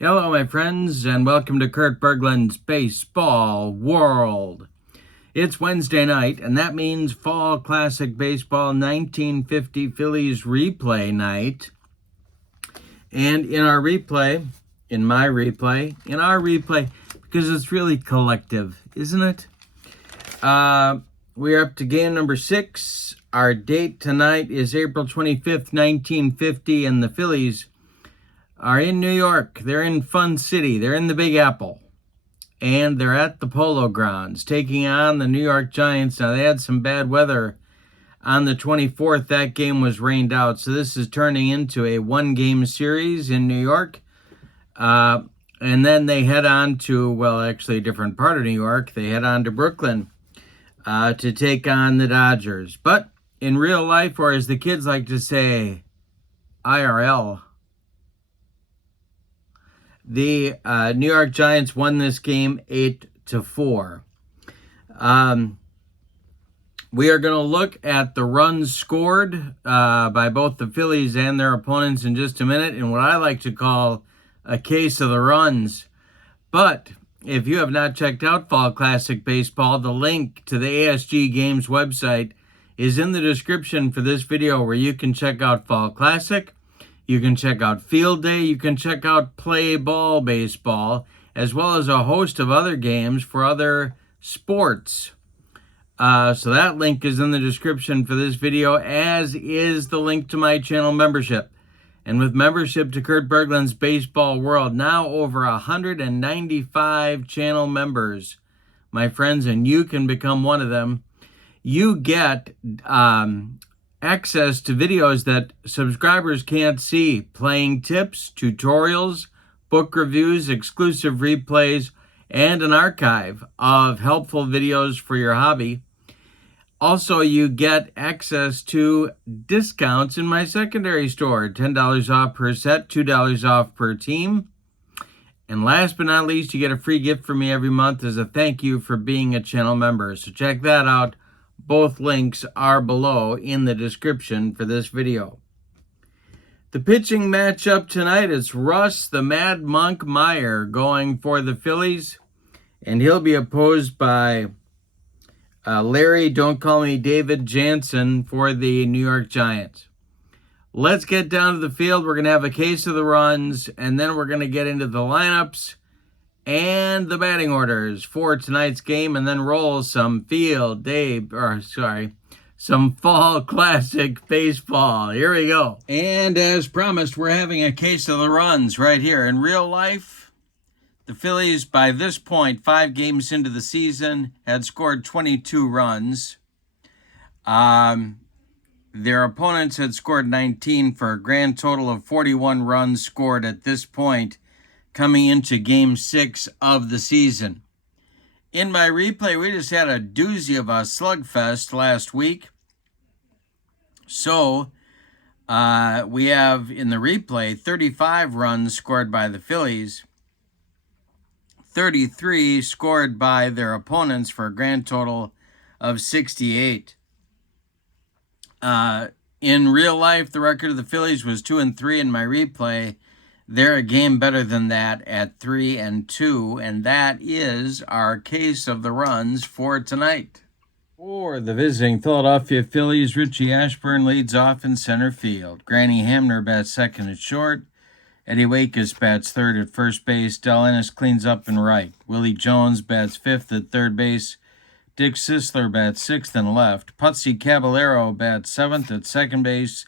Hello, my friends, and welcome to Kurt Berglund's Baseball World. It's Wednesday night, and that means Fall Classic Baseball 1950 Phillies replay night. And in our replay, because it's really collective, isn't it? We are up to game number 6. Our date tonight is April 25th, 1950, and the Phillies are in New York. They're in Fun City. They're in the Big Apple. And they're at the Polo Grounds taking on the New York Giants. Now, they had some bad weather on the 24th. That game was rained out. So this is turning into a one-game series in New York. And then they head on to, well, actually a different part of New York. They head on to Brooklyn to take on the Dodgers. But in real life, or as the kids like to say, IRL, the New York Giants won this game 8-4. We are going to look at the runs scored by both the Phillies and their opponents in just a minute, in what I like to call a case of the runs. But if you have not checked out Fall Classic Baseball, the link to the ASG Games website is in the description for this video, where you can check out Fall Classic. You can check out Field Day. You can check out Play Ball Baseball, as well as a host of other games for other sports. So that link is in the description for this video, as is the link to my channel membership. And with membership to Kurt Berglund's Baseball World, now over 195 channel members, my friends, and you can become one of them. You get access to videos that subscribers can't see, playing tips, tutorials, book reviews, exclusive replays, and an archive of helpful videos for your hobby. Also, you get access to discounts in my secondary store, $10 off per set, $2 off per team. And last but not least, you get a free gift from me every month as a thank you for being a channel member. So check that out. Both links are below in the description for this video. The pitching matchup tonight is Russ, the Mad Monk Meyer, going for the Phillies. And he'll be opposed by Larry, don't call me David, Jansen for the New York Giants. Let's get down to the field. We're going to have a case of the runs, and then we're going to get into the lineups and the batting orders for tonight's game, and then roll some some Fall Classic Baseball. Here we go. And as promised, we're having a case of the runs right here. In real life, the Phillies, by this point, 5 games into the season, had scored 22 runs. Their opponents had scored 19 for a grand total of 41 runs scored at this point, coming into Game 6 of the season. In my replay, we just had a doozy of a slugfest last week. So, we have in the replay 35 runs scored by the Phillies, 33 scored by their opponents for a grand total of 68. In real life, the record of the Phillies was 2-3 in my replay. They're a game better than that at 3-2, and that is our case of the runs for tonight. For the visiting Philadelphia Phillies, Richie Ashburn leads off in center field. Granny Hamner bats second at short. Eddie Waitkus bats third at first base. Del Ennis cleans up in right. Willie Jones bats fifth at third base. Dick Sisler bats sixth and left. Putsy Caballero bats seventh at second base.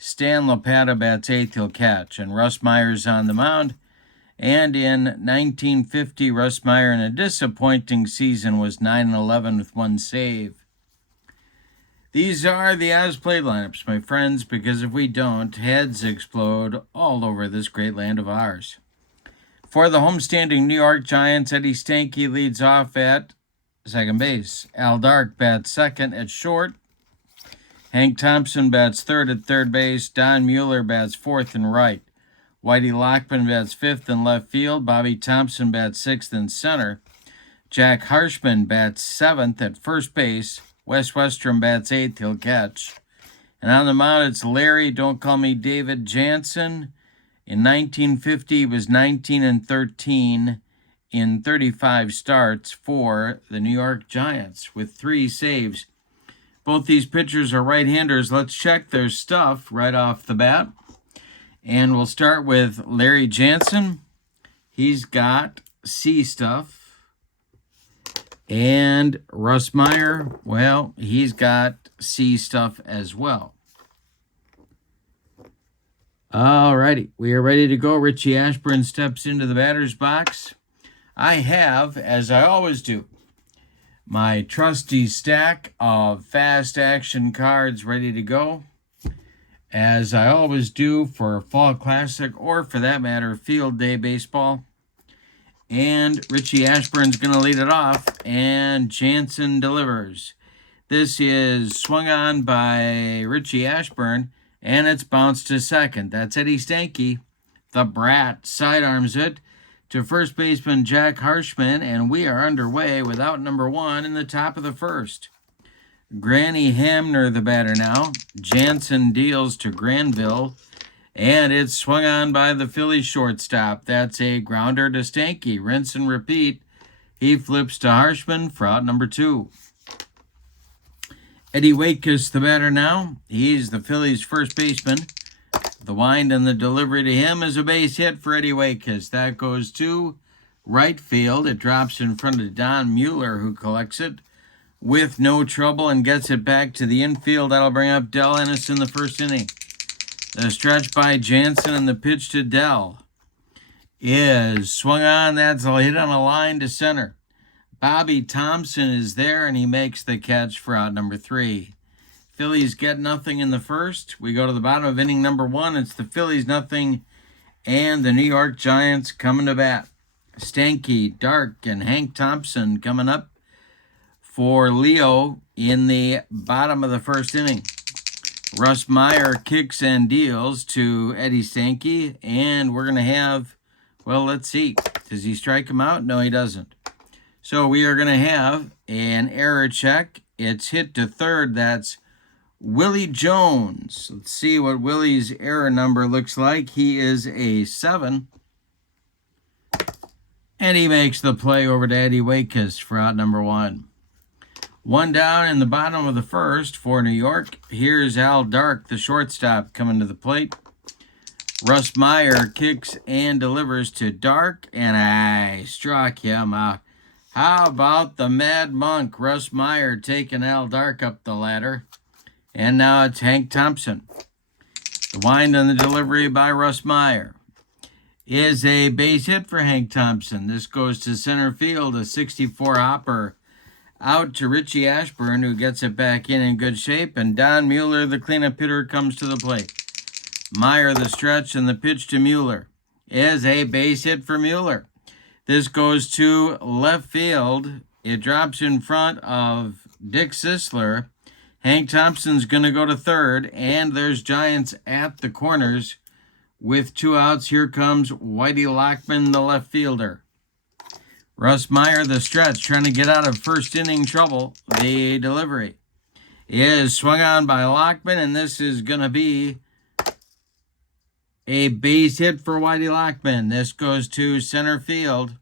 Stan Lopata bats eighth, he'll catch. And Russ Meyer's on the mound. And in 1950, Russ Meyer, in a disappointing season, was 9-11 with 1 save. These are the as-played lineups, my friends, because if we don't, heads explode all over this great land of ours. For the homestanding New York Giants, Eddie Stanky leads off at second base. Al Dark bats second at short. Hank Thompson bats third at third base. Don Mueller bats fourth and right. Whitey Lockman bats fifth in left field. Bobby Thompson bats sixth in center. Jack Harshman bats seventh at first base. Wes Westrom bats eighth, he'll catch. And on the mound, it's Larry, don't call me David, Jansen In 1950, he was 19-13 in 35 starts for the New York Giants with 3 saves. Both these pitchers are right-handers. Let's check their stuff right off the bat. And we'll start with Larry Jansen. He's got C stuff. And Russ Meyer, well, he's got C stuff as well. Alrighty, we are ready to go. Richie Ashburn steps into the batter's box. I have, as I always do, my trusty stack of fast action cards ready to go, as I always do for Fall Classic, or for that matter, Field Day Baseball. And Richie Ashburn's going to lead it off, and Jansen delivers. This is swung on by Richie Ashburn, and it's bounced to second. That's Eddie Stanky. The Brat sidearms it to first baseman Jack Harshman, and we are underway without number 1 in the top of the first. Granny Hamner the batter now. Jansen deals to Granville, and it's swung on by the Phillies shortstop. That's a grounder to Stanky. Rinse and repeat. He flips to Harshman for out number 2. Eddie Waitkus the batter now. He's the Phillies first baseman. The wind and the delivery to him is a base hit for Eddie Waitkus. That goes to right field. It drops in front of Don Mueller, who collects it with no trouble and gets it back to the infield. That'll bring up Del Ennis in the first inning. The stretch by Jansen and the pitch to Del is swung on. That's a hit on a line to center. Bobby Thompson is there, and he makes the catch for out number 3. Phillies get nothing in the first. We go to the bottom of inning number 1. It's the Phillies nothing, and the New York Giants coming to bat. Stanky, Dark, and Hank Thompson coming up for Leo in the bottom of the first inning. Russ Meyer kicks and deals to Eddie Stanky, and we're going to have, well, let's see. Does he strike him out? No, he doesn't. So we are going to have an error check. It's hit to third. That's Willie Jones. Let's see what Willie's error number looks like. He is a 7. And he makes the play over to Eddie Waitkus for out number 1. 1 down in the bottom of the first for New York. Here's Al Dark, the shortstop, coming to the plate. Russ Meyer kicks and delivers to Dark, and I struck him out. How about the Mad Monk, Russ Meyer, taking Al Dark up the ladder? And now it's Hank Thompson. The wind on the delivery by Russ Meyer is a base hit for Hank Thompson. This goes to center field, a 64 hopper out to Richie Ashburn, who gets it back in good shape, and Don Mueller, the cleanup hitter, comes to the plate. Meyer the stretch, and the pitch to Mueller is a base hit for Mueller. This goes to left field. It drops in front of Dick Sisler. Hank Thompson's going to go to third, and there's Giants at the corners with 2 outs. Here comes Whitey Lockman, the left fielder. Russ Meyer, the stretch, trying to get out of first inning trouble. The delivery is swung on by Lockman, and this is going to be a base hit for Whitey Lockman. This goes to center field.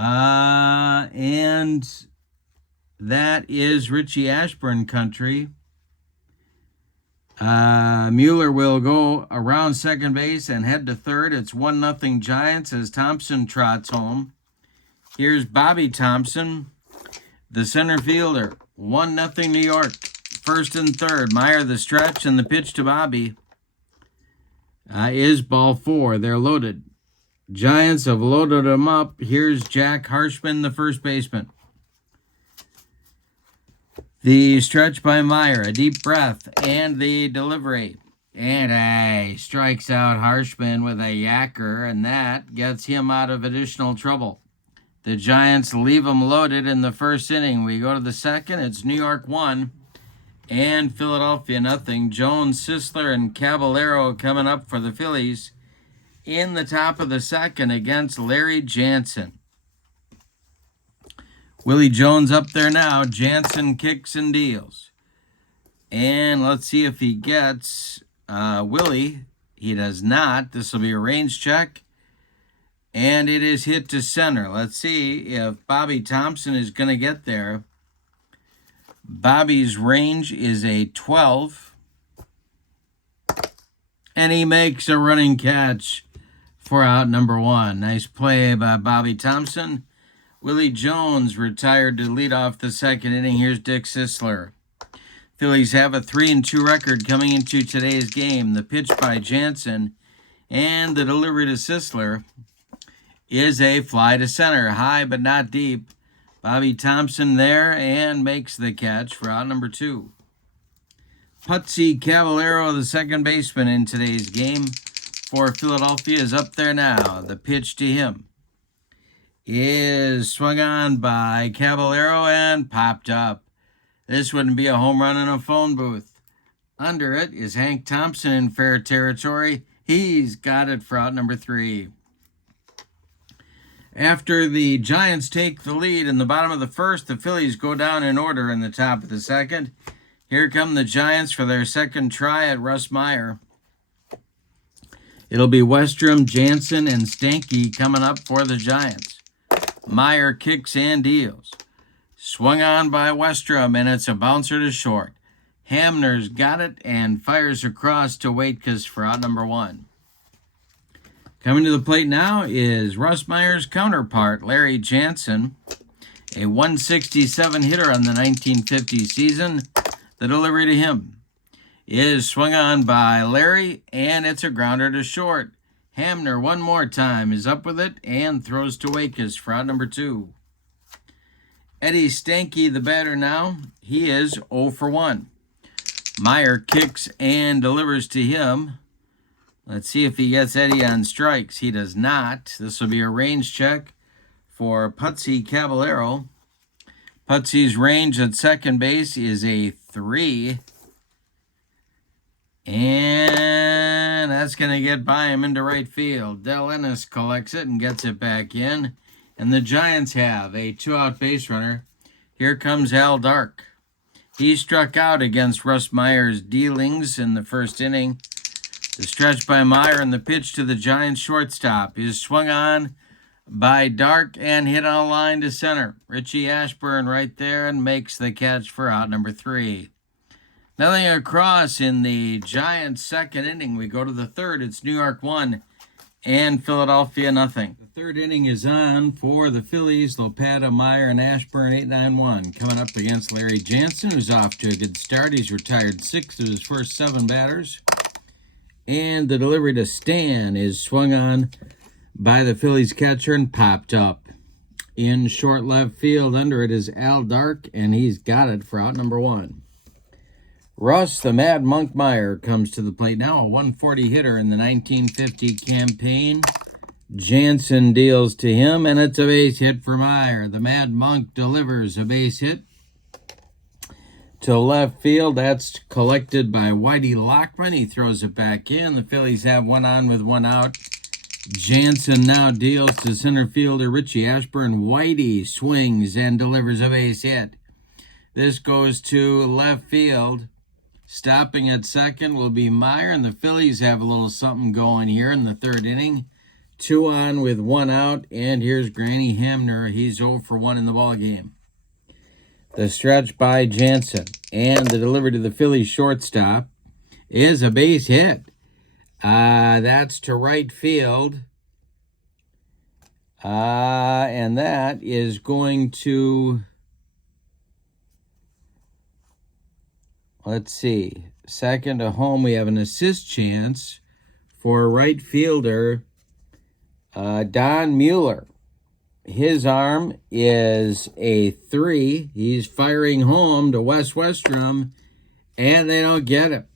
And that is Richie Ashburn country. Mueller will go around second base and head to third. It's 1-0 Giants as Thompson trots home. Here's Bobby Thompson, the center fielder. 1-0 New York. First and third. Meyer the stretch, and the pitch to Bobby is ball 4. They're loaded. Giants have loaded them up. Here's Jack Harshman, the first baseman. The stretch by Meyer, a deep breath, and the delivery. And strikes out Harshman with a yacker, and that gets him out of additional trouble. The Giants leave him loaded in the first inning. We go to the second. It's New York 1 and Philadelphia nothing. Jones, Sisler, and Caballero coming up for the Phillies in the top of the second against Larry Jansen. Willie Jones up there now. Jansen kicks and deals. And let's see if he gets Willie He does not. This will be a range check. And it is hit to center. Let's see if Bobby Thompson is going to get there. Bobby's range is a 12. And he makes a running catch for out number 1. Nice play by Bobby Thompson. Willie Jones retired to lead off the second inning. Here's Dick Sisler. Phillies have a 3-2 record coming into today's game. The pitch by Jansen and the delivery to Sisler is a fly to center, high but not deep. Bobby Thompson there and makes the catch for out number 2. Putsy Caballero, the second baseman in today's game for Philadelphia, is up there now. The pitch to him is swung on by Caballero and popped up. This wouldn't be a home run in a phone booth. Under it is Hank Thompson in fair territory. He's got it for out number 3. After the Giants take the lead in the bottom of the first, the Phillies go down in order in the top of the second. Here come the Giants for their second try at Russ Meyer. It'll be Westrom, Jansen, and Stanky coming up for the Giants. Meyer kicks and deals. Swung on by Westrom, and it's a bouncer to short. Hamner's got it and fires across to Waitkus for out number 1. Coming to the plate now is Russ Meyer's counterpart, Larry Jansen, a 167 hitter on the 1950 season. The delivery to him is swung on by Larry, and it's a grounder to short. Hamner one more time is up with it and throws to Waitkus for out number 2. Eddie Stanky, the batter now, he is 0 for 1. Meyer kicks and delivers to him. Let's see if he gets Eddie on strikes. He does not. This will be a range check for Putsy Caballero. Putsy's range at second base is a 3. And that's going to get by him into right field. Del Ennis collects it and gets it back in. And the Giants have a 2-out base runner. Here comes Al Dark. He struck out against Russ Meyer's dealings in the first inning. The stretch by Meyer and the pitch to the Giants shortstop is swung on by Dark and hit on a line to center. Richie Ashburn right there and makes the catch for out number 3. Nothing across in the Giants' second inning. We go to the third. It's New York 1 and Philadelphia nothing. The third inning is on for the Phillies. Lopata, Meyer, and Ashburn 8-9-1. Coming up against Larry Jansen, who's off to a good start. He's retired 6 of his first 7 batters. And the delivery to Stan is swung on by the Phillies catcher and popped up. In short left field, under it is Al Dark, and he's got it for out number 1. Russ, the Mad Monk Meyer, comes to the plate now, a 140 hitter in the 1950 campaign. Jansen deals to him, and it's a base hit for Meyer. The Mad Monk delivers a base hit to left field. That's collected by Whitey Lockman. He throws it back in. The Phillies have 1 on with 1 out. Jansen now deals to center fielder Richie Ashburn. Whitey swings and delivers a base hit. This goes to left field. Stopping at second will be Meyer, and the Phillies have a little something going here in the third inning. 2 on with 1 out, and here's Granny Hamner. He's 0 for 1 in the ballgame. The stretch by Jansen and the delivery to the Phillies shortstop is a base hit. That's to right field. And that is going to, let's see, second to home. We have an assist chance for right fielder Don Mueller. His arm is a 3. He's firing home to Wes Westrom, and they don't get him.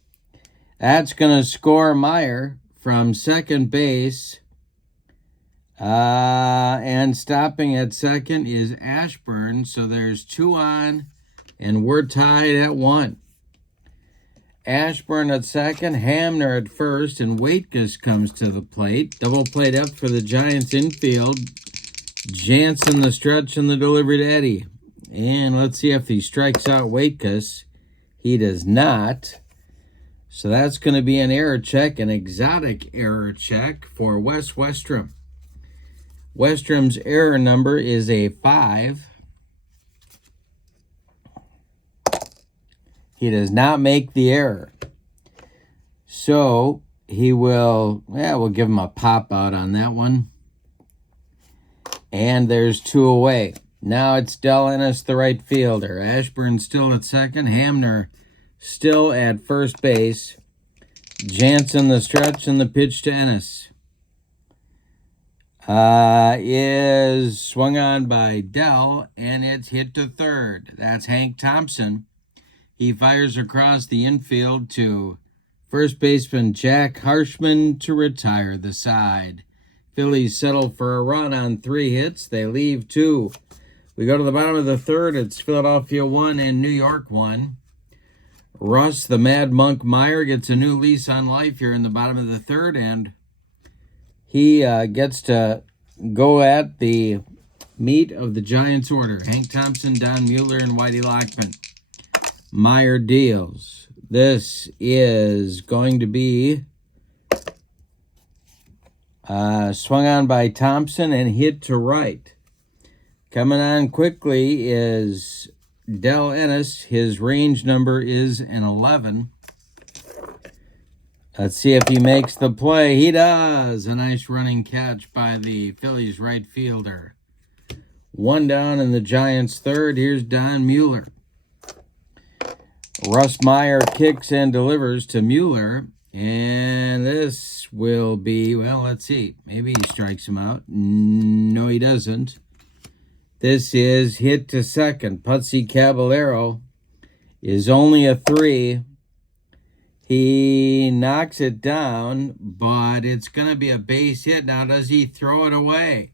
That's going to score Meyer from second base. And stopping at second is Ashburn. So there's 2 on, and we're tied at 1. Ashburn at second, Hamner at first, and Waitkus comes to the plate. Double play depth for the Giants infield. Jansen the stretch and the delivery to Eddie. And let's see if he strikes out Waitkus. He does not. So that's going to be an error check, an exotic error check for Wes Westrom. Westrom's error number is a 5. He does not make the error. So he will, we'll give him a pop out on that one. And there's 2 away. Now it's Del Ennis, the right fielder. Ashburn still at second. Hamner still at first base. Jansen the stretch, and the pitch to Ennis is swung on by Dell, and it's hit to third. That's Hank Thompson. He fires across the infield to first baseman Jack Harshman to retire the side. Phillies settle for a run on 3 hits. They leave 2. We go to the bottom of the third. It's Philadelphia 1 and New York 1. Russ, the Mad Monk Meyer, gets a new lease on life here in the bottom of the third, and he gets to go at the meat of the Giants' order. Hank Thompson, Don Mueller, and Whitey Lockman. Meyer deals. This is going to be swung on by Thompson and hit to right. Coming on quickly is Del Ennis. His range number is an 11. Let's see if he makes the play. He does. A nice running catch by the Phillies right fielder. 1 down in the Giants' third. Here's Don Mueller. Russ Meyer kicks and delivers to Mueller. And this will be, let's see. Maybe he strikes him out. No, he doesn't. This is hit to second. Putsy Caballero is only a 3. He knocks it down, but it's going to be a base hit. Now, does he throw it away?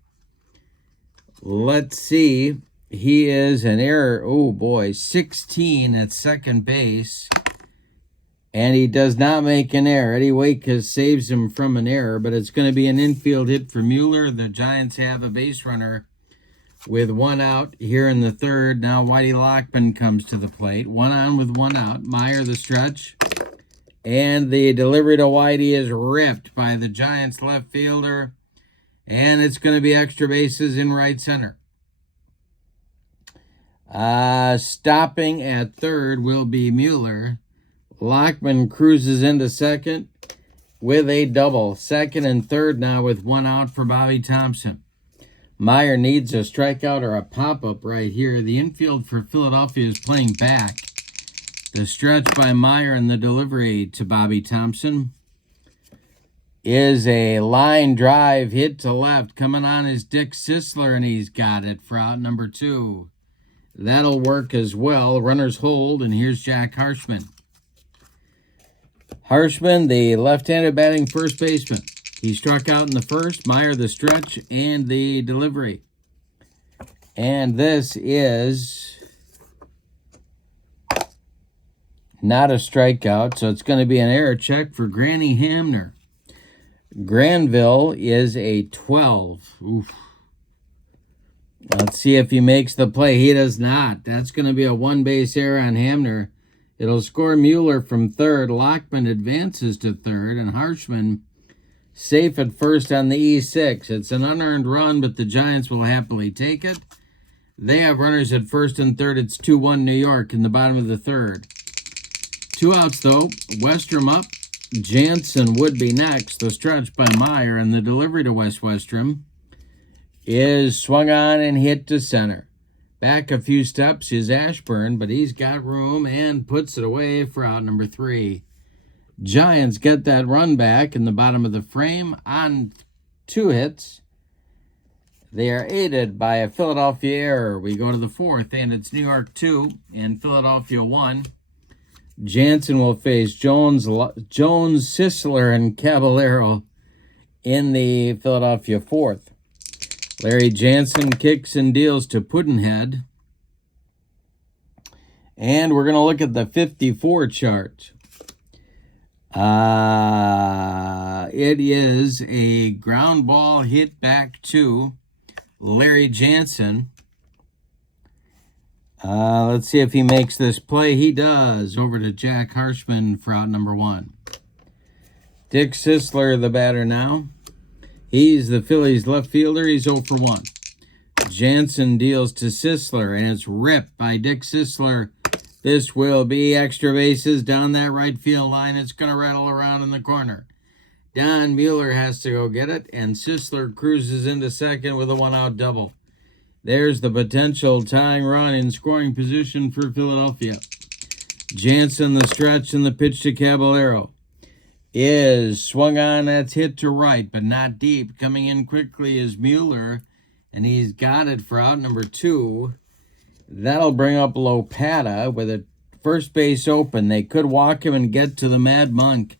Let's see. He is an error. Oh, boy. 16 at second base. And he does not make an error. Eddie Wakeis saves him from an error, but it's going to be an infield hit for Mueller. The Giants have a base runner with 1 out here in the third. Now Whitey Lockman comes to the plate. 1 on with 1 out. Meyer the stretch. And the delivery to Whitey is ripped by the Giants left fielder. And it's going to be extra bases in right center. Stopping at third will be Mueller. Lockman cruises into second with a double. Second and third now with 1 out for Bobby Thompson. Meyer needs a strikeout or a pop-up right here. The infield for Philadelphia is playing back. The stretch by Meyer and the delivery to Bobby Thompson is a line drive hit to left. Coming on is Dick Sisler, and he's got it for out number 2. That'll work as well. Runners hold, and here's Jack Harshman. Harshman, the left-handed batting first baseman. He struck out in the first. Meyer the stretch and the delivery. And this is not a strikeout, so it's going to be an error check for Granny Hamner. Granville is a 12. Oof. Let's see if he makes the play. He does not. That's going to be a 1-base error on Hamner. It'll score Mueller from third. Lockman advances to third, and Harshman safe at first on the E6. It's an unearned run, but the Giants will happily take it. They have runners at first and third. It's 2-1 New York in the bottom of the third. 2 outs, though. Westrom up. Jansen would be next. The stretch by Meyer, and the delivery to Wes Westrom is swung on and hit to center. Back a few steps is Ashburn, but he's got room and puts it away for out number 3. Giants get that run back in the bottom of the frame on 2 hits. They are aided by a Philadelphia error. We go to the fourth, and it's New York 2 and Philadelphia 1. Jansen will face Jones, Sisler, and Caballero in the Philadelphia fourth. Larry Jansen kicks and deals to Puddinhead. And we're going to look at the 54 chart. It is a ground ball hit back to Larry Jansen. Let's see if he makes this play. He does. Over to Jack Harshman for out number 1. Dick Sisler, the batter now. He's the Phillies left fielder. He's 0 for 1. Jansen deals to Sisler, and it's ripped by Dick Sisler. This will be extra bases down that right field line. It's going to rattle around in the corner. Don Mueller has to go get it, and Sisler cruises into second with a 1-out double. There's the potential tying run in scoring position for Philadelphia. Jansen, the stretch, and the pitch to Caballero is swung on. That's hit to right, but not deep. Coming in quickly is Mueller, and he's got it for out number 2. That'll bring up Lopata with a first base open. They could walk him and get to the Mad Monk.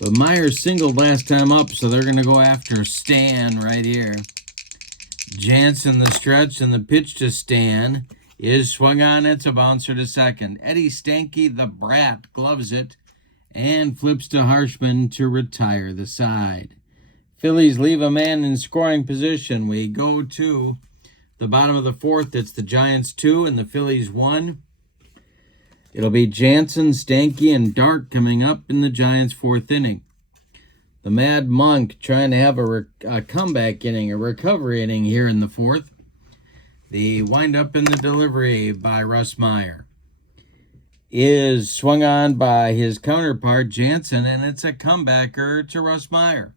But Meyer singled last time up, so they're going to go after Stan right here. Jansen, the stretch, and the pitch to Stan is swung on. It's a bouncer to second. Eddie Stanky, the brat, gloves it and flips to Harshman to retire the side. Phillies leave a man in scoring position. We go to the bottom of the 4th. It's the Giants 2 and the Phillies 1. It'll be Jansen, Stanky, and Dark coming up in the Giants' 4th inning. The Mad Monk trying to have a comeback inning, a recovery inning here in the 4th. The windup in the delivery by Russ Meyer is swung on by his counterpart, Jansen, and it's a comebacker to Russ Meyer.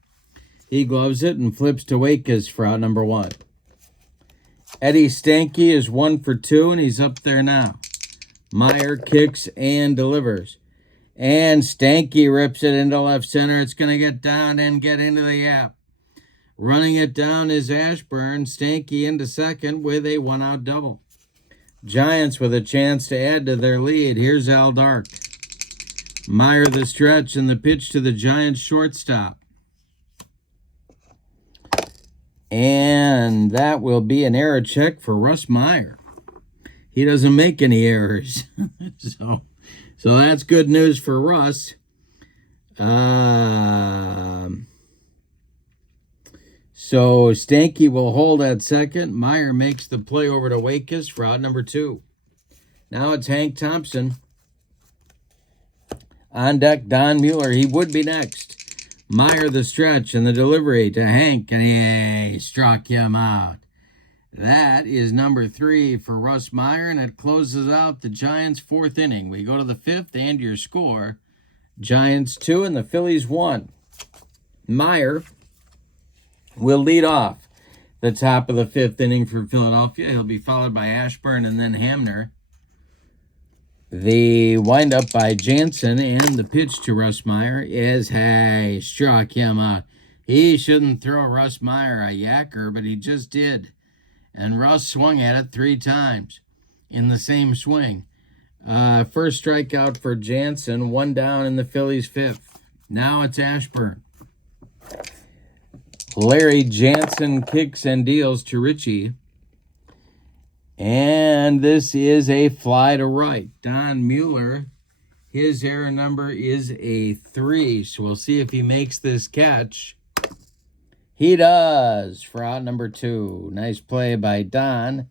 He gloves it and flips to Wakes for out number 1. Eddie Stanky is 1 for 2, and he's up there now. Meyer kicks and delivers. And Stanky rips it into left center. It's going to get down and get into the gap. Running it down is Ashburn. Stanky into second with a 1-out double. Giants with a chance to add to their lead. Here's Al Dark. Meyer the stretch and the pitch to the Giants shortstop. And that will be an error check for Russ Meyer. He doesn't make any errors. So that's good news for Russ. So Stanky will hold at second. Meyer makes the play over to Wakes for out number 2. Now it's Hank Thompson. On deck, Don Mueller. He would be next. Meyer the stretch and the delivery to Hank, and he struck him out. That is number 3 for Russ Meyer, and it closes out the Giants' 4th inning. We go to the 5th, and your score, Giants 2 and the Phillies 1. Meyer will lead off the top of the 5th inning for Philadelphia. He'll be followed by Ashburn and then Hamner. The windup by Jansen and the pitch to Russ Meyer is, hey, struck him out. He shouldn't throw Russ Meyer a yacker, but he just did. And Russ swung at it 3 times in the same swing. First strikeout for Jansen, 1 down in the Phillies' 5th. Now it's Ashburn. Larry Jansen kicks and deals to Ritchie. And this is a fly to right. Don Mueller, his error number is a 3. So we'll see if he makes this catch. He does for out number 2. Nice play by Don.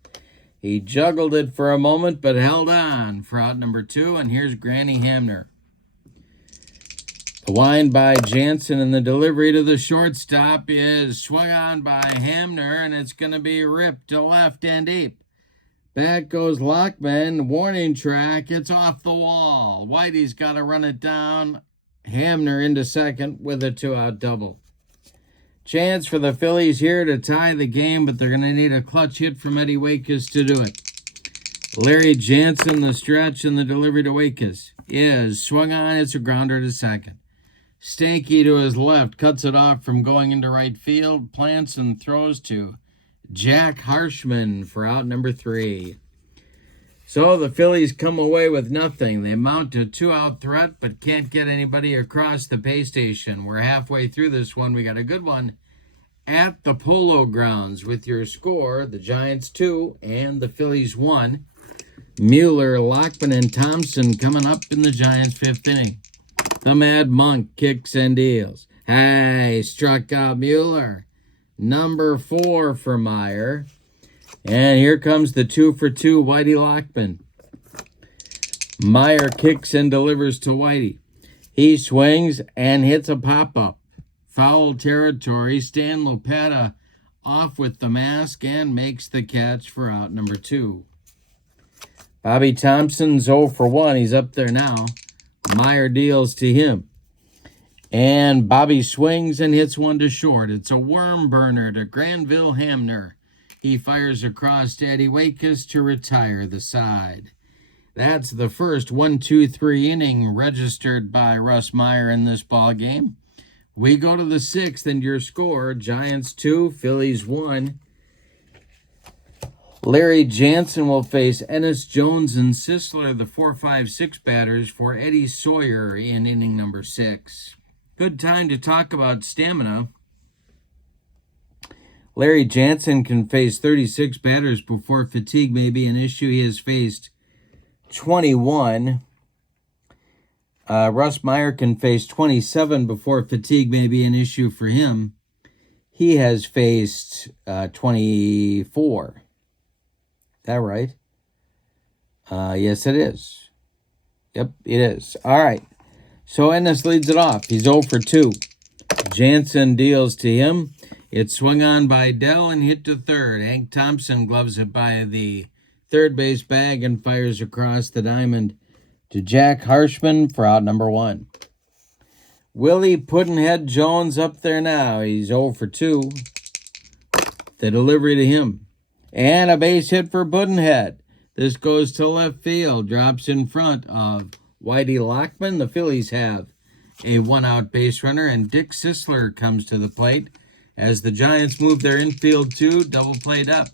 He juggled it for a moment, but held on for out number 2. And here's Granny Hamner. The wind by Jansen and the delivery to the shortstop is swung on by Hamner, and it's going to be ripped to left and deep. Back goes Lockman. Warning track. It's off the wall. Whitey's got to run it down. Hamner into second with a 2-out double. Chance for the Phillies here to tie the game, but they're going to need a clutch hit from Eddie Wakes to do it. Larry Jansen, the stretch and the delivery to Wakes is swung on. It's a grounder to second. Stanky to his left cuts it off from going into right field. Plants and throws to Jack Harshman for out number 3. So the Phillies come away with nothing. They mount a 2-out threat, but can't get anybody across the pay station. We're halfway through this one. We got a good one at the Polo Grounds with your score, the Giants 2 and the Phillies 1. Mueller, Lockman, and Thompson coming up in the Giants' 5th inning. The Mad Monk kicks and deals. Hey, struck out Mueller. Number 4 for Meyer. And here comes the 2-for-2 Whitey Lockman. Meyer kicks and delivers to Whitey. He swings and hits a pop-up. Foul territory. Stan Lopata off with the mask and makes the catch for out number 2. Bobby Thompson's 0 for 1. He's up there now. Meyer deals to him. And Bobby swings and hits one to short. It's a worm burner to Granville Hamner. He fires across to Eddie Wakus to retire the side. That's the first 1-2-3 inning registered by Russ Meyer in this ball game. We go to the 6th, and your score, Giants 2, Phillies 1. Larry Jansen will face Ennis, Jones, and Sisler, the 4-5-6 batters, for Eddie Sawyer in inning number 6. Good time to talk about stamina. Larry Jansen can face 36 batters before fatigue may be an issue. He has faced 21. Russ Meyer can face 27 before fatigue may be an issue for him. He has faced 24. Is that right? Yes, it is. Yep, it is. All right. So Ennis leads it off. He's 0 for 2. Jansen deals to him. It's swung on by Dell and hit to third. Hank Thompson gloves it by the third base bag and fires across the diamond to Jack Harshman for out number 1. Willie Puddinhead Jones up there now. He's 0 for 2. The delivery to him. And a base hit for Puddinhead. This goes to left field. Drops in front of Whitey Lockman. The Phillies have a 1-out base runner, and Dick Sisler comes to the plate as the Giants move their infield to double play up.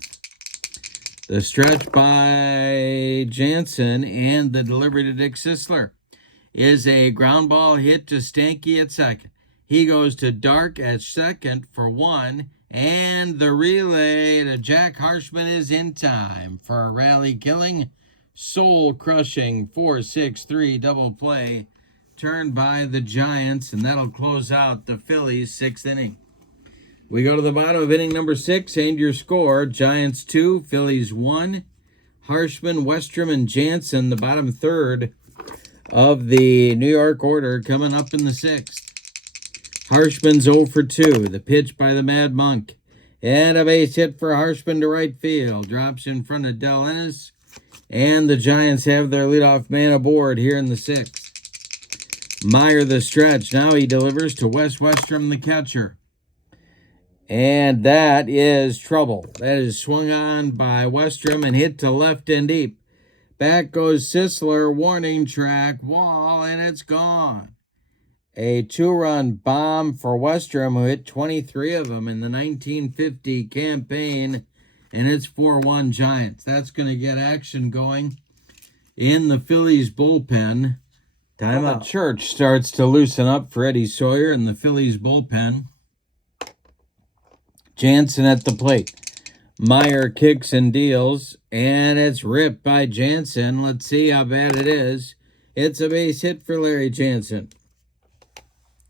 The stretch by Jansen and the delivery to Dick Sisler is a ground ball hit to Stanky at second. He goes to Dark at second for 1, and the relay to Jack Harshman is in time for a rally-killing, soul-crushing 4-6-3 double play turned by the Giants, and that'll close out the Phillies' 6th inning. We go to the bottom of inning number 6, and your score, Giants 2, Phillies 1. Harshman, Westrom, and Jansen, the bottom third of the New York order, coming up in the 6th. Harshman's 0 for 2. The pitch by the Mad Monk. And a base hit for Harshman to right field. Drops in front of Del Ennis. And the Giants have their leadoff man aboard here in the 6th. Meyer the stretch. Now he delivers to Wes Westrom, the catcher. And that is trouble. That is swung on by Westrom and hit to left and deep. Back goes Sisler, warning track, wall, and it's gone. A 2-run bomb for Westrom, who hit 23 of them in the 1950 campaign, and it's 4-1 Giants. That's going to get action going in the Phillies bullpen. Timeout. Church starts to loosen up for Eddie Sawyer in the Phillies bullpen. Jansen at the plate. Meyer kicks and deals, and it's ripped by Jansen. Let's see how bad it is. It's a base hit for Larry Jansen.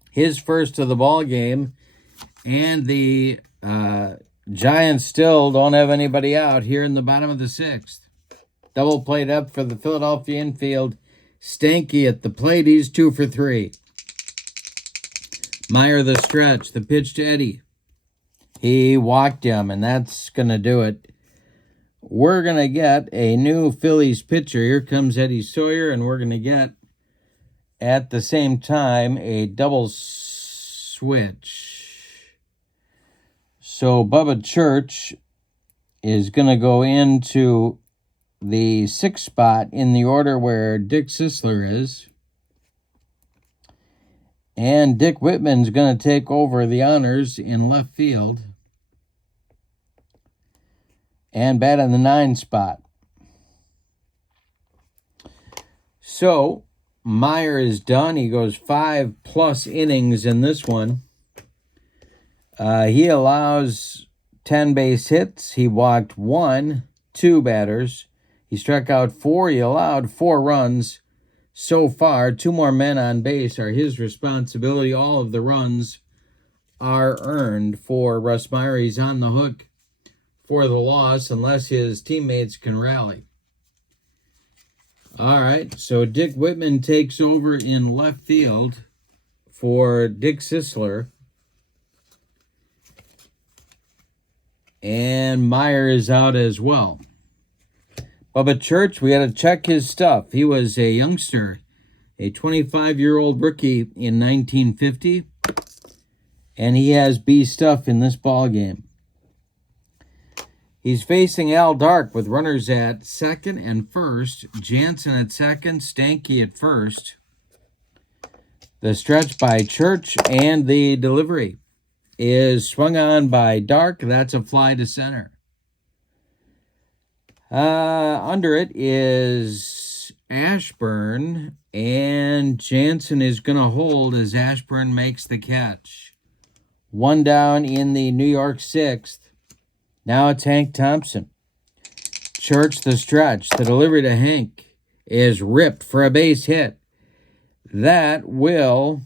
His first of the ball game, and the Giants still don't have anybody out here in the bottom of the 6th. Double played up for the Philadelphia infield. Stanky at the plate. He's 2 for 3. Meyer the stretch. The pitch to Eddie. He walked him, and that's going to do it. We're going to get a new Phillies pitcher. Here comes Eddie Sawyer, and we're going to get, at the same time, a double switch. So Bubba Church is going to go into the 6th spot in the order where Dick Sisler is. And Dick Whitman's going to take over the honors in left field and bat in the 9 spot. So Meyer is done. He goes 5+ innings in this one. He allows 10 base hits. He walked 2 batters. He struck out 4. He allowed 4 runs. So far, 2 more men on base are his responsibility. All of the runs are earned for Russ Meyer. He's on the hook for the loss unless his teammates can rally. All right, so Dick Whitman takes over in left field for Dick Sisler. And Meyer is out as well. Bubba Church, we got to check his stuff. He was a youngster, a 25-year-old rookie in 1950, and he has B stuff in this ball game. He's facing Al Dark with runners at second and first, Jansen at second, Stanky at first. The stretch by Church and the delivery is swung on by Dark. That's a fly to center. Under it is Ashburn, and Jansen is going to hold as Ashburn makes the catch. One down in the New York sixth. Now it's Hank Thompson. Church the stretch. The delivery to Hank is ripped for a base hit. That will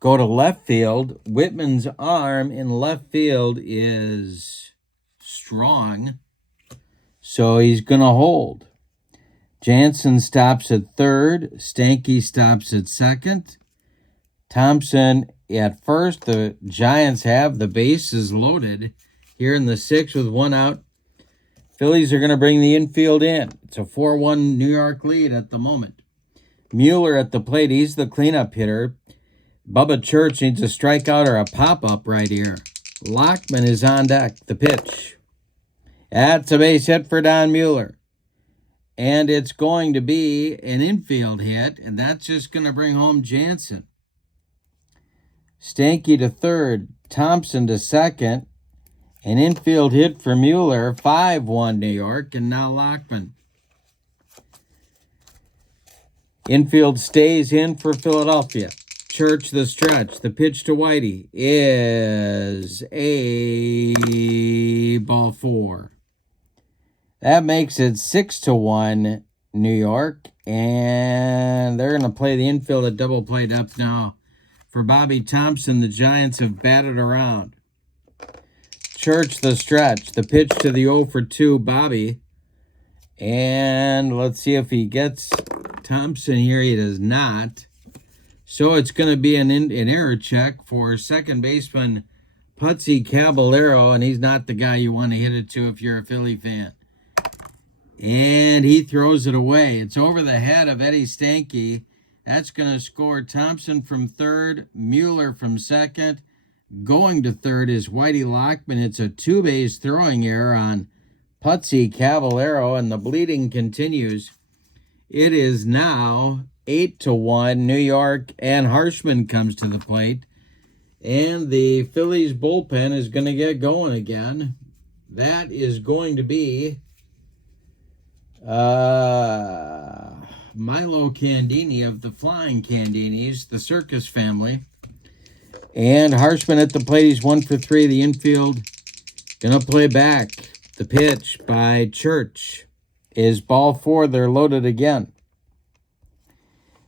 go to left field. Whitman's arm in left field is strong, so he's going to hold. Jansen stops at third. Stanky stops at second. Thompson at first. The Giants have the bases loaded here in the sixth with one out. Phillies are going to bring the infield in. It's a 4-1 New York lead at the moment. Mueller at the plate. He's the cleanup hitter. Bubba Church needs a strikeout or a pop-up right here. Lockman is on deck. The pitch. That's a base hit for Don Mueller. And it's going to be an infield hit, and that's just going to bring home Jansen. Stanky to third. Thompson to second. An infield hit for Mueller. 5-1 New York, and now Lockman. Infield stays in for Philadelphia. Church the stretch. The pitch to Whitey is a ball four. That makes it 6-1 New York. And they're going to play the infield at double play depth now. For Bobby Thompson, the Giants have batted around. Church the stretch. The pitch to the 0-for-2 Bobby. And let's see if he gets Thompson here. He does not. So it's going to be an error check for second baseman Putsy Caballero, and he's not the guy you want to hit it to if you're a Philly fan. And he throws it away. It's over the head of Eddie Stanky. That's going to score Thompson from third, Mueller from second. Going to third is Whitey Lockman. It's a two-base throwing error on Putsy Caballero, and the bleeding continues. It is now 8-1 New York, and Harshman comes to the plate. And the Phillies bullpen is going to get going again. That is going to be Milo Candini of the Flying Candinis, the circus family. And Harshman at the plate. He's 1-for-3. The infield going to play back. The pitch by Church is ball four. They're loaded again.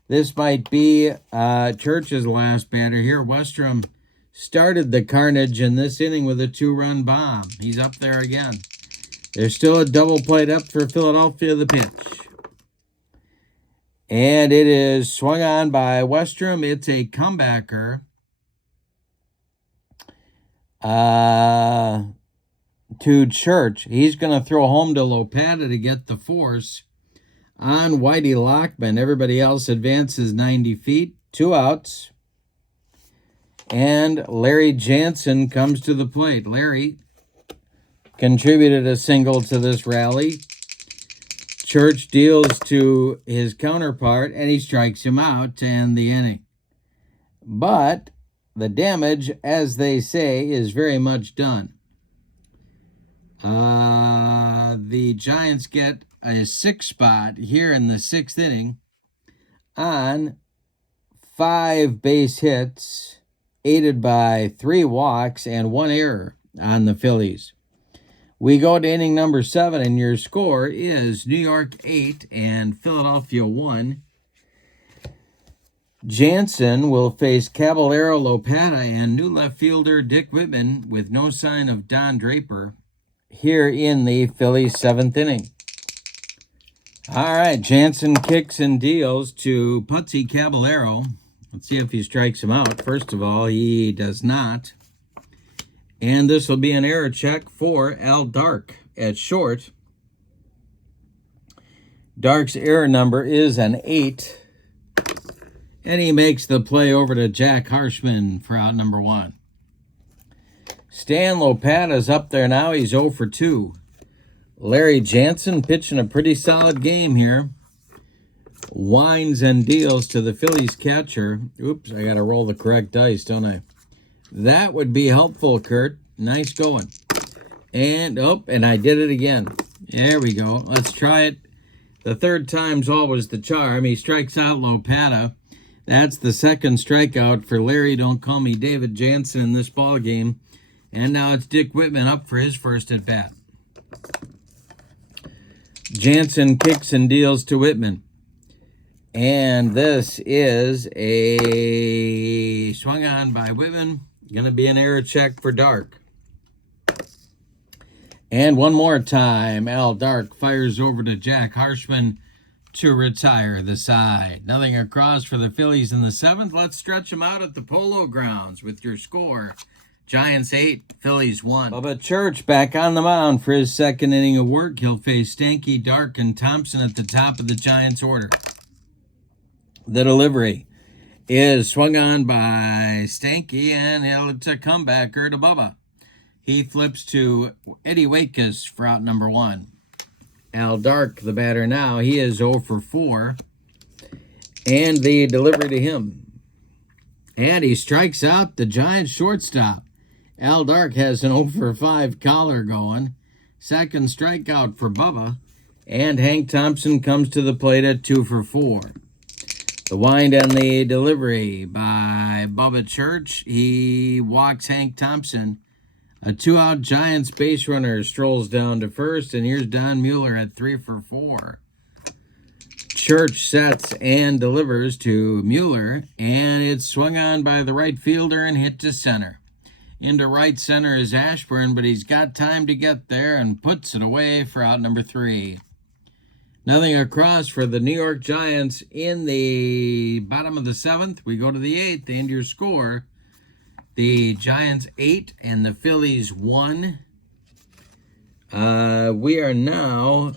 This might be Church's last batter here. Westrom started the carnage in this inning with a 2-run bomb. He's up there again. There's still a double play up for Philadelphia, the pitch. And it is swung on by Westrom. It's a comebacker to Church. He's going to throw home to Lopata to get the force on Whitey Lockman. Everybody else advances 90 feet. 2 outs. And Larry Jansen comes to the plate. Larry contributed a single to this rally. Church deals to his counterpart, and he strikes him out to end the inning. But the damage, as they say, is very much done. The Giants get a 6 spot here in the 6th inning on 5 base hits, aided by 3 walks and 1 error on the Phillies. We go to inning number 7, and your score is New York 8 and Philadelphia 1. Jansen will face Caballero Lopata and new left fielder Dick Whitman with no sign of Don Draper here in the Phillies' 7th inning. All right, Jansen kicks and deals to Putsy Caballero. Let's see if he strikes him out. First of all, he does not. And this will be an error check for Al Dark at short. Dark's error number is an 8. And he makes the play over to Jack Harshman for out number 1. Stan Lopata's up there now. He's 0 for 2. Larry Jansen pitching a pretty solid game here. Winds and deals to the Phillies catcher. Oops, I got to roll the correct dice, don't I? That would be helpful, Kurt. Nice going. And, and I did it again. There we go. Let's try it. The third time's always the charm. He strikes out Lopata. That's the second strikeout for Larry, don't call me David Jansen in this ball game. And now it's Dick Whitman up for his first at bat. Jansen kicks and deals to Whitman. And this is a swung on by Whitman. Going to be an error check for Dark. And one more time, Al Dark fires over to Jack Harshman to retire the side. Nothing across for the Phillies in the 7th. Let's stretch them out at the Polo Grounds with your score. Giants 8, Phillies 1. Bubba Church back on the mound for his second inning of work. He'll face Stanky, Dark, and Thompson at the top of the Giants order. The delivery is swung on by Stanky, and it's a comebacker to Bubba. He flips to Eddie Waitkus for out number 1. Al Dark, the batter now, he is 0 for 4. And the delivery to him. And he strikes out the Giants shortstop. Al Dark has an 0 for 5 collar going. Second strikeout for Bubba. And Hank Thompson comes to the plate at 2 for 4. The wind and the delivery by Bubba Church. He walks Hank Thompson. A 2-out Giants base runner strolls down to first, and here's Don Mueller at 3 for 4. Church sets and delivers to Mueller, and it's swung on by the right fielder and hit to center. Into right center is Ashburn, but he's got time to get there and puts it away for out number 3. Nothing across for the New York Giants in the bottom of the 7th. We go to the 8th, and your score. The Giants 8 and the Phillies 1. We are now,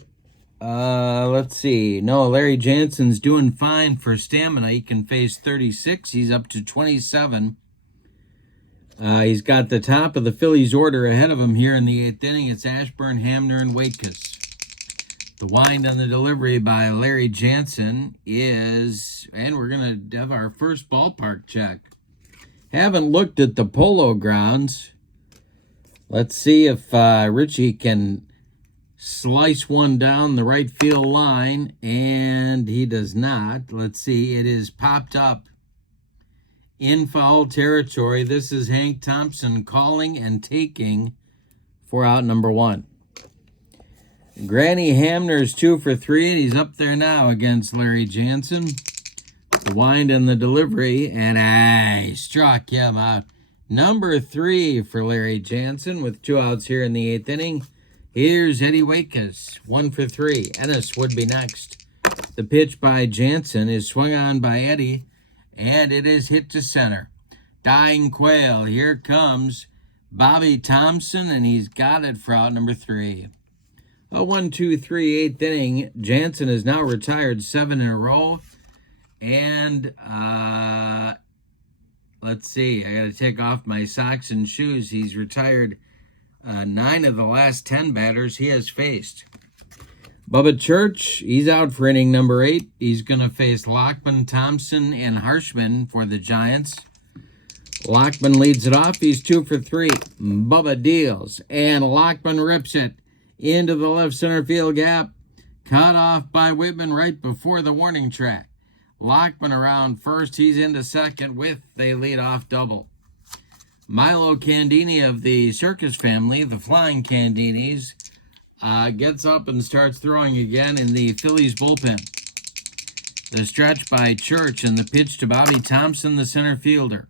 let's see. No, Larry Jansen's doing fine for stamina. He can face 36. He's up to 27. He's got the top of the Phillies order ahead of him here in the 8th inning. It's Ashburn, Hamner, and Waitkus. The wind on the delivery by Larry Jansen is, and we're going to have our first ballpark check. Haven't looked at the Polo Grounds. Let's see if Richie can slice one down the right field line, and he does not. Let's see, it is popped up in foul territory. This is Hank Thompson calling and taking for out number 1. Granny Hamner's 2 for 3, and he's up there now against Larry Jansen. The wind and the delivery, and I struck him out. Number 3 for Larry Jansen with 2 outs here in the 8th inning. Here's Eddie Waitkus, 1 for 3. Ennis would be next. The pitch by Jansen is swung on by Eddie, and it is hit to center. Dying Quail, here comes Bobby Thompson, and he's got it for out number 3. A 1-2-3 8th inning. Jansen is now retired 7 in a row. And let's see, I got to take off my socks and shoes. He's retired 9 of the last 10 batters he has faced. Bubba Church, he's out for inning number 8. He's going to face Lockman, Thompson, and Harshman for the Giants. Lockman leads it off. He's 2 for 3. Bubba deals, and Lockman rips it into the left center field gap. Cut off by Whitman right before the warning track. Lockman around first. He's into second with a leadoff double. Milo Candini of the Circus family, the Flying Candinis, gets up and starts throwing again in the Phillies bullpen. The stretch by Church, and the pitch to Bobby Thompson, the center fielder,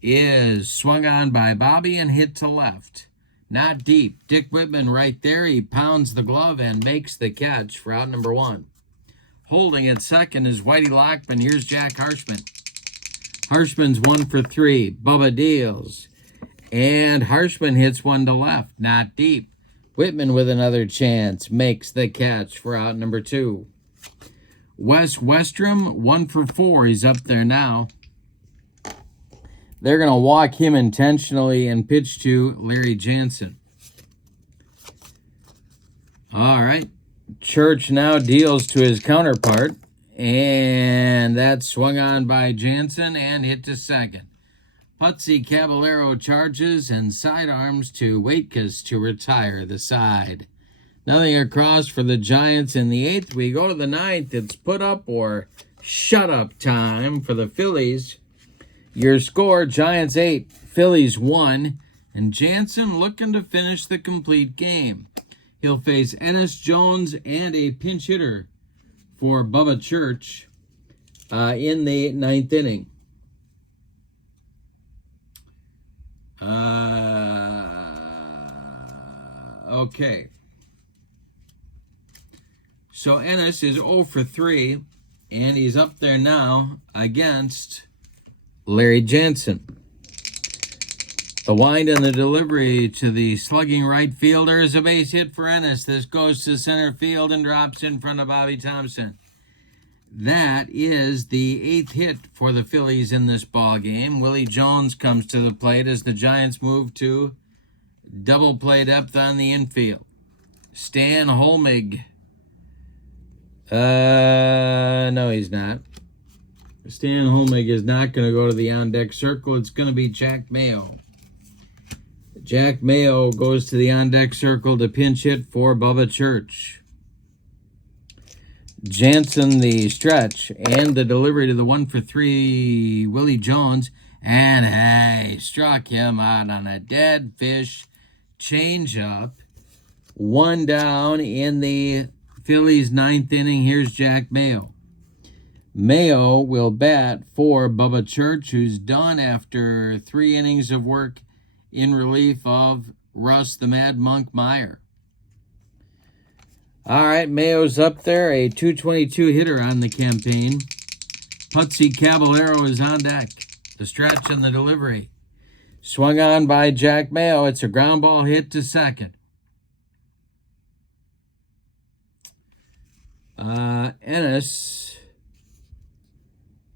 is swung on by Bobby and hit to left. Not deep. Dick Whitman right there. He pounds the glove and makes the catch for out number 1. Holding at second is Whitey Lockman. Here's Jack Harshman. Harshman's 1 for 3. Bubba deals. And Harshman hits one to left. Not deep. Whitman with another chance makes the catch for out number 2. Wes Westrom, 1 for 4. He's up there now. They're going to walk him intentionally and pitch to Larry Jansen. All right. Church now deals to his counterpart. And that's swung on by Jansen and hit to second. Putsy Caballero charges and sidearms to Waitkus to retire the side. Nothing across for the Giants in the 8th. We go to the 9th. It's put up or shut up time for the Phillies. Your score, Giants 8, Phillies 1. And Jansen looking to finish the complete game. He'll face Ennis Jones and a pinch hitter for Bubba Church in the 9th inning. Okay. So Ennis is 0 for 3, and he's up there now against Larry Jansen. The wind and the delivery to the slugging right fielder is a base hit for Ennis. This goes to center field and drops in front of Bobby Thompson. That is the 8th hit for the Phillies in this ball game. Willie Jones comes to the plate as the Giants move to double play depth on the infield. Stan Holmig. No, he's not. Stan Holmig is not going to go to the on-deck circle. It's going to be Jack Mayo. Jack Mayo goes to the on-deck circle to pinch hit for Bubba Church. Jansen the stretch and the delivery to the 1 for 3 Willie Jones. And hey, struck him out on a dead fish changeup. 1 down in the Phillies 9th inning. Here's Jack Mayo. Mayo will bat for Bubba Church, who's done after 3 innings of work in relief of Russ the Mad Monk Meyer. All right, Mayo's up there, a .222 hitter on the campaign. Putsy Caballero is on deck. The stretch and the delivery. Swung on by Jack Mayo. It's a ground ball hit to second. Ennis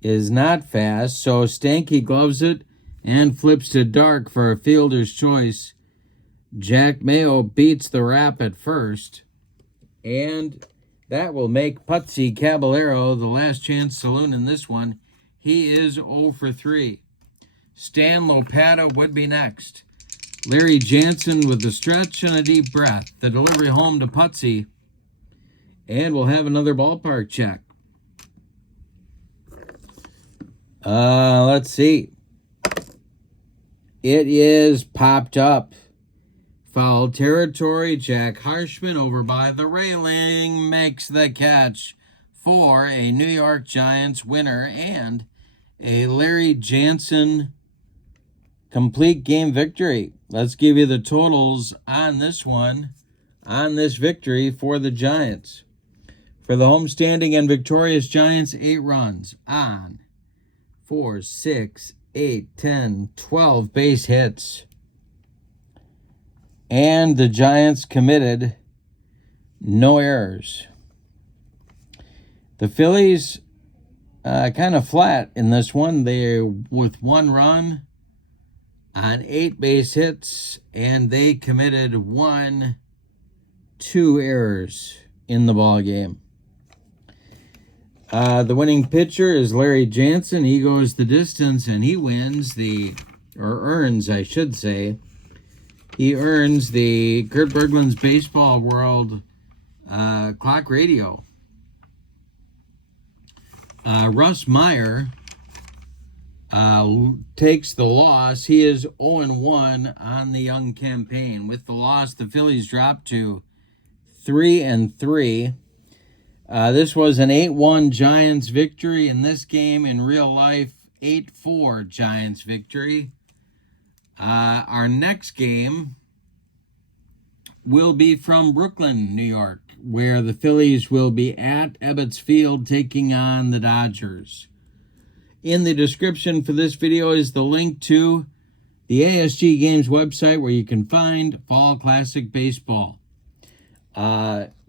is not fast, so Stanky gloves it and flips to dark for a fielder's choice. Jack Mayo beats the wrap at first, and that will make Putsy Caballero the last chance saloon in this one. He is 0 for 3. Stan Lopata would be next. Larry Jansen with the stretch and a deep breath. The delivery home to Putsy, and we'll have another ballpark check. Let's see. It is popped up. Foul territory. Jack Harshman over by the railing makes the catch for a New York Giants winner and a Larry Jansen complete game victory. Let's give you the totals on this one, on this victory for the Giants. For the homestanding and victorious Giants, 8 runs on 4, 6, 8, 10, 12 base hits. And the Giants committed no errors. The Phillies kind of flat in this one. They're with 1 run on 8 base hits, and they committed 2 errors in the ball game. The winning pitcher is Larry Jansen. He goes the distance, and he wins earns, I should say. He earns the Kurt Berglund's Baseball World Clock Radio. Russ Meyer takes the loss. He is 0-1 on the young campaign. With the loss, the Phillies drop to 3-3. This was an 8-1 Giants victory in this game. In real life, 8-4 Giants victory. Our next game will be from Brooklyn, New York, where the Phillies will be at Ebbets Field taking on the Dodgers. In the description for this video is the link to the ASG Games website where you can find Fall Classic Baseball.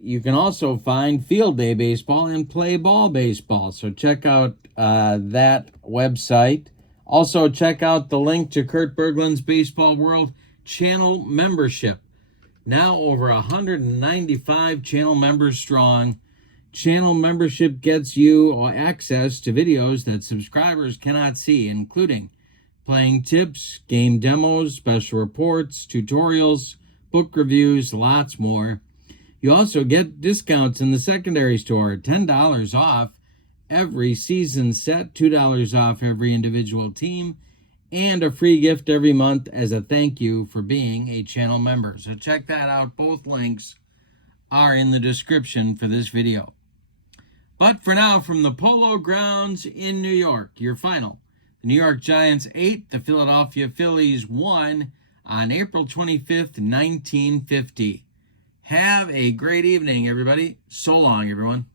You can also find Field Day Baseball and Play Ball Baseball. So check out that website. Also check out the link to Kurt Berglund's Baseball World channel membership. Now over 195 channel members strong. Channel membership gets you access to videos that subscribers cannot see, including playing tips, game demos, special reports, tutorials, book reviews, lots more. You also get discounts in the secondary store, $10 off every season set, $2 off every individual team, and a free gift every month as a thank you for being a channel member. So check that out. Both links are in the description for this video. But for now, from the Polo Grounds in New York, your final. The New York Giants 8, the Philadelphia Phillies 1 on April 25th, 1950. Have a great evening, everybody. So long, everyone.